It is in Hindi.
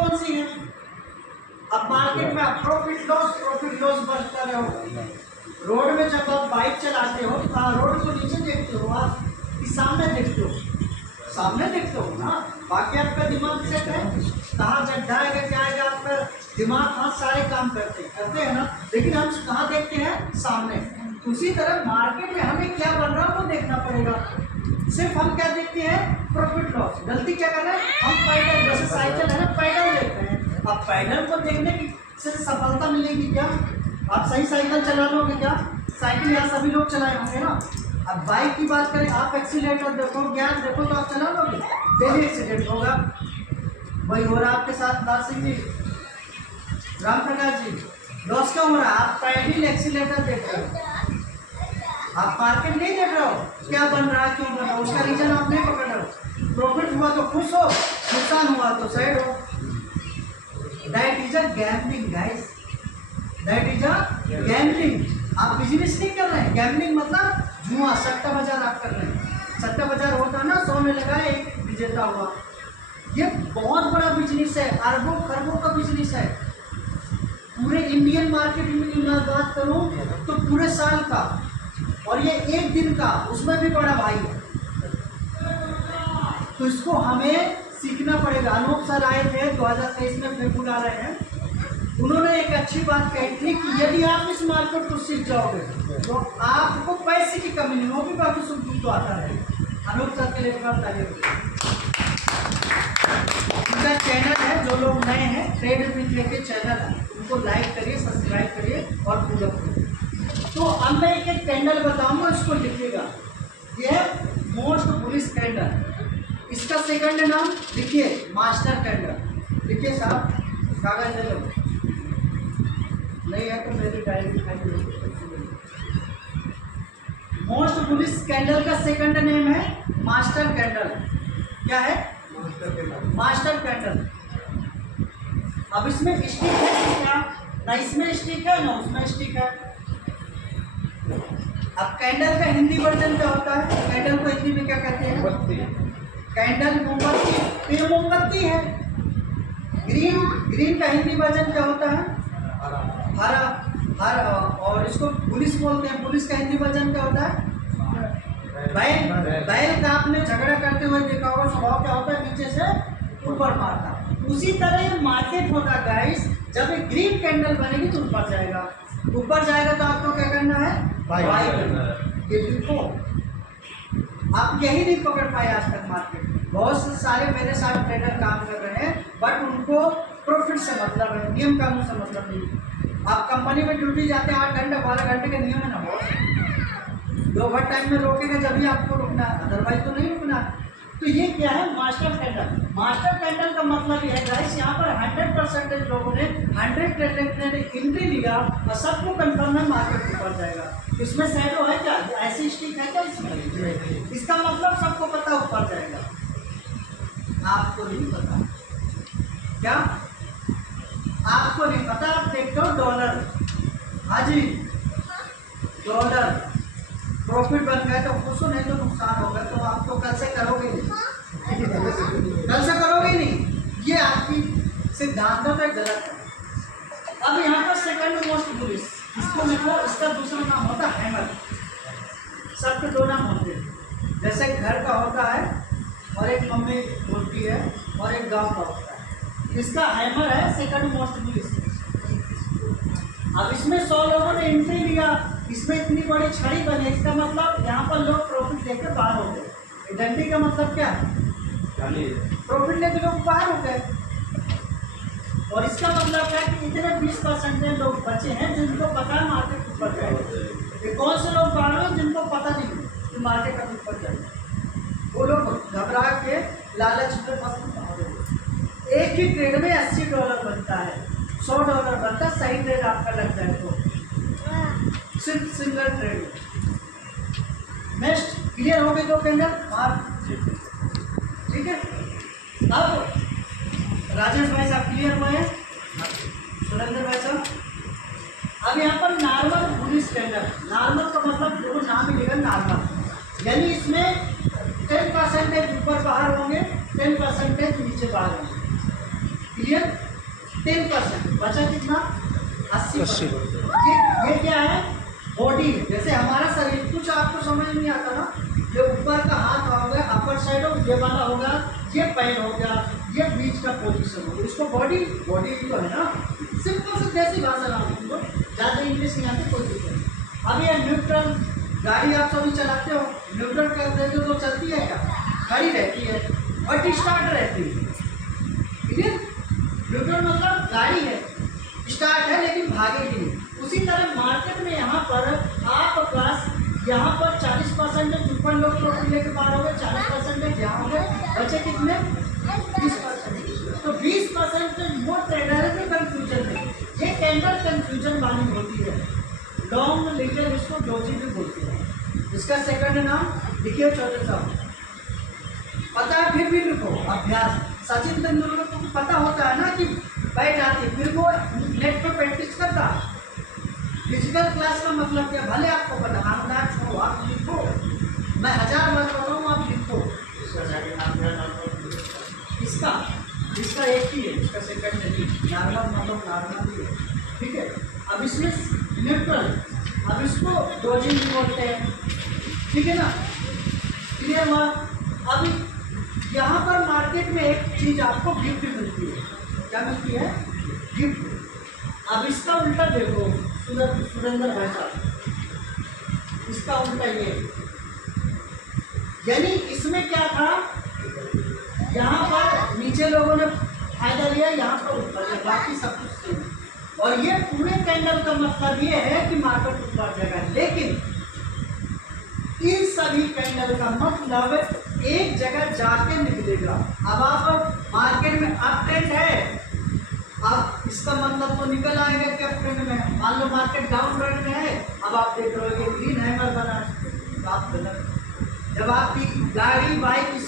कौन सी है? अब मार्केट में आप प्रॉफिट लॉस बढ़ता रहो। रोड में जब आप बाइक चलाते हो तो रोड को नीचे देखते हो आप कि सामने देखते हो? सामने देखते हो ना। बाकी आपका दिमाग सेट है, कहाँ गड्ढा है क्या है, आपका दिमाग कहाँ सारे काम करते हैं ना। लेकिन हम कहाँ देखते हैं? सामने। उसी तरह मार्केट में हमें क्या बन रहा है वो देखना पड़ेगा। सिर्फ हम क्या देखते हैं? Profit loss. गलती क्या कर रहे हैं हम? पैडल, जैसे साइकिल है ना, पैडल देखते हैं। अब पैडल को देखने की से सफलता मिलेगी क्या? आप सही साइकिल चला लोगे क्या? साइकिल यहाँ सभी लोग चलाए होंगे ना। अब बाइक की बात करें, आप एक्सीलेटर देखो, गियर देखो तो आप चला लोगे? डेली एक्सीडेंट होगा। वही हो रहा आपके साथ दास सिंह जी, राम प्रकाश जी। लॉस क्या हो रहा है? आप पैडल एक्सीलेटर देख रहे हो, आप मार्केट नहीं देख रहे हो क्या बन रहा है, क्यों बन रहा है, उसका रीजन आप नहीं पकड़ रहे हो। प्रॉफिट हुआ तो खुश हो, नुकसान हुआ तो सैड हो। That is a gambling guys, that is a gambling. आप बिजनेस नहीं कर रहे हैं। गैम्बलिंग मतलब जुआ, सट्टा बाजार आप कर रहे हैं। सट्टा बाजार होता है ना, 100 में लगाए एक विजेता हुआ। ये बहुत बड़ा बिजनेस है, अरबों खरबों का बिजनेस है। पूरे इंडियन मार्केट में मैं बात करूं तो पूरे साल का, और ये एक दिन का, उसमें भी बड़ा भाई है। तो इसको हमें सीखना पड़ेगा। अनूप सर आए थे 2023 में, फिर बुला रहे हैं। उन्होंने एक अच्छी बात कही थी कि यदि आप इस मार्केट को सीख जाओगे तो आपको पैसे की कमी नहीं होगी, बाकी सुख दुख तो आता है। अनूप सर के लिए तालियां। उनका चैनल है, जो लोग नए हैं, ट्रेड विद लेके चैनल है, उनको लाइक करिए, सब्सक्राइब करिए और फॉलो करिए। तो अब मैं एक कैंडल बताऊंगा, इसको लिखिएगा। यह है मोस्ट बुलिश कैंडल। इसका सेकंड नाम लिखिए मास्टर कैंडल। लिखिए साहब, कागज ले लो, नहीं है तो मेरी डायरी दिखाई। मोस्ट बुलिश कैंडल का सेकंड नेम है मास्टर कैंडल। क्या है? Master candle. अब इसमें स्टिक है क्या? ना इसमें स्टिक है ना उसमें स्टिक है। अब कैंडल का हिंदी वर्जन क्या होता है? कैंडल को हिंदी में क्या कहते हैं? कैंडल मोमबत्ती। ये मोमबत्ती है। ग्रीन का हिंदी वर्जन क्या होता है? हरा। हरा। और इसको पुलिस बोलते हैं। पुलिस का हिंदी वर्जन क्या होता है? बैल का आपने झगड़ा करते हुए देखा होगा, स्वभाव क्या होता है? नीचे से ऊपर मारता। उसी तरह ये मार्केट होगा गाइस। जब एक ग्रीन कैंडल बनेगी तो ऊपर जाएगा, ऊपर जाएगा तो आपको क्या करना है? बाय करना है। ये देखो, आप यही नहीं पकड़ पाए आज तक मार्केट। बहुत सारे मेरे साथ ट्रेडर काम कर रहे हैं, बट उनको प्रॉफिट से मतलब है, नियम कानून से मतलब नहीं। आप कंपनी में ड्यूटी जाते हैं 8 घंटे 12 घंटे के नियम है ना बॉस। ओवर टाइम में रोकेगा जब भी आपको रुकना है, अदरवाइज तो नहीं रुकना। तो ये क्या है? Master candle. मास्टर कैंडल का मतलब ये है गाइस, यहाँ पर 100% लोगों ने 100 ट्रेडर ने एंट्री लिया और सबको कंफर्म है मार्केट ऊपर जाएगा। इसमें सैडो है क्या? ऐसी स्टिक है क्या इसमें? इसका मतलब सबको पता ऊपर जाएगा, आपको नहीं पता। क्या आपको नहीं पता? आप देखते हो डॉलर, हाँ जी, डॉलर प्रॉफिट बन गए तो खुश हो, नहीं तो नुकसान होगा। तो आप तो कल से करोगे नहीं, कल से करोगे नहीं। ये आपकी सिद्धांतों का गलत है। अब यहाँ पर सेकंड मोस्ट बुलिश, इसको लिखो। इसका दूसरा नाम होता है हैमर। सबके दो नाम होते हैं, जैसे घर का होता है और एक मम्मी होती है और एक गांव का होता है। इसका हैमर है सेकंड मोस्ट बुलिश। अब इसमें 100 लोगों ने एंट्री लिया, इसमें इतनी बड़ी छड़ी बनी, इसका मतलब यहाँ पर लोग प्रॉफिट लेकर बाहर हो गए। डंडी का मतलब क्या है? प्रॉफिट लेकर लोग बाहर हो गए। और इसका मतलब है कि इतने 20% लोग बचे हैं जिनको पता है मार्केट ऊपर जाएगा। ये कौन से लोग बाहर हो? जिनको पता नहीं कि मार्केट का ऊपर जाएगा। वो लोग घबरा के लालच में फंस। एक ही ट्रेड में $80 बनता है, $100 बनता है। सही ट्रेड आपका लग जाए तो सिर्फ सिंगल ट्रेड। नेक्स्ट क्लियर हो गई दो कैंडल मार्क, ठीक है। अब राजेश भाई साहब क्लियर हुए हैं, सुरेंद्र भाई साहब। अब यहाँ पर नॉर्मल बुलिश कैंडल। नॉर्मल का मतलब देखो नाम ही लिखा नॉर्मल, यानी इसमें 10% ऊपर बाहर होंगे, 10% नीचे बाहर होंगे। क्लियर? 10% बचा कितना? 80%। ये क्या है? बॉडी। जैसे हमारा शरीर, कुछ आपको समझ नहीं आता ना, ये ऊपर का हाथ हो गया, अपर साइड हो, ये वाला हो गया, ये पैर हो गया, ये बीच का पोजीशन हो गया, इसको बॉडी बॉडी तो है ना। सिंपल से देसी भाषा ना बोलो, ज़्यादा इंग्लिश नहीं आती, कोई दिक्कत नहीं। अब ये न्यूट्रल, गाड़ी आप सभी चलाते हो, न्यूट्रल कर देते हो तो चलती है क्या? खड़ी रहती है, बट स्टार्ट रहती है। क्लियर? न्यूट्रल मतलब गाड़ी है, स्टार्ट है लेकिन भागेगी नहीं। उसी तरह मार्केट में यहाँ पर आप क्लास, यहाँ पर 40% ऊपर लोग प्रॉफिट लेके पार हो गए, 40% यहाँ हो गए, बचे कितने? 20%। तो 20% वो ट्रेडर है जो कंफ्यूजन है। ये कैंडल कंफ्यूजन वाली होती है, लॉन्ग लिटिल, इसको डोजी भी बोलते हैं। इसका सेकंड नाम लिखिए छोटे सा, पता है फिर भी लिखो, अभ्यास। सचिन तेंदुलकर को पता होता है ना कि बैठ जाती, फिर वो नेट पे प्रैक्टिस करता। फिजिकल क्लास का मतलब क्या? भले आपको पता, आंकड़ा छोड़ो, आप लिखो, मैं 1000 बार बताऊँ, आप लिखो। इसका एक ही है, इसका सेकंड नहीं, नॉर्मल मतलब नॉर्मल ही है, ठीक है। अब इसमें न्यूट्रल, अब इसको डोजिंग भी बोलते हैं, ठीक है ना। क्लियर हुआ? अब यहाँ पर मार्केट में एक चीज़ आपको गिफ्ट मिलती है, क्या मिलती है? गिफ्ट। अब इसका उल्टा देखो सुरेंद्र भाई साहब, इसका उल्टा ये, यानी इसमें क्या था, यहाँ पर नीचे लोगों ने फायदा लिया, यहाँ पर ऊपर लिया, बाकी सब कुछ सेम। और ये पूरे कैंडल का मतलब ये है कि मार्केट ऊपर जाएगा, लेकिन इन सभी कैंडल का मतलब एक जगह जाके निकलेगा। अब आप मार्केट में अप ट्रेंड है, अब इसका मतलब तो निकल आएगा कि अप ट्रेंड में। मान लो मार्केट डाउन ट्रेंड में है, अब आप देख रहे हो ग्रीन हैमर बना, तो आप गलत। जब आपकी गाड़ी बाइक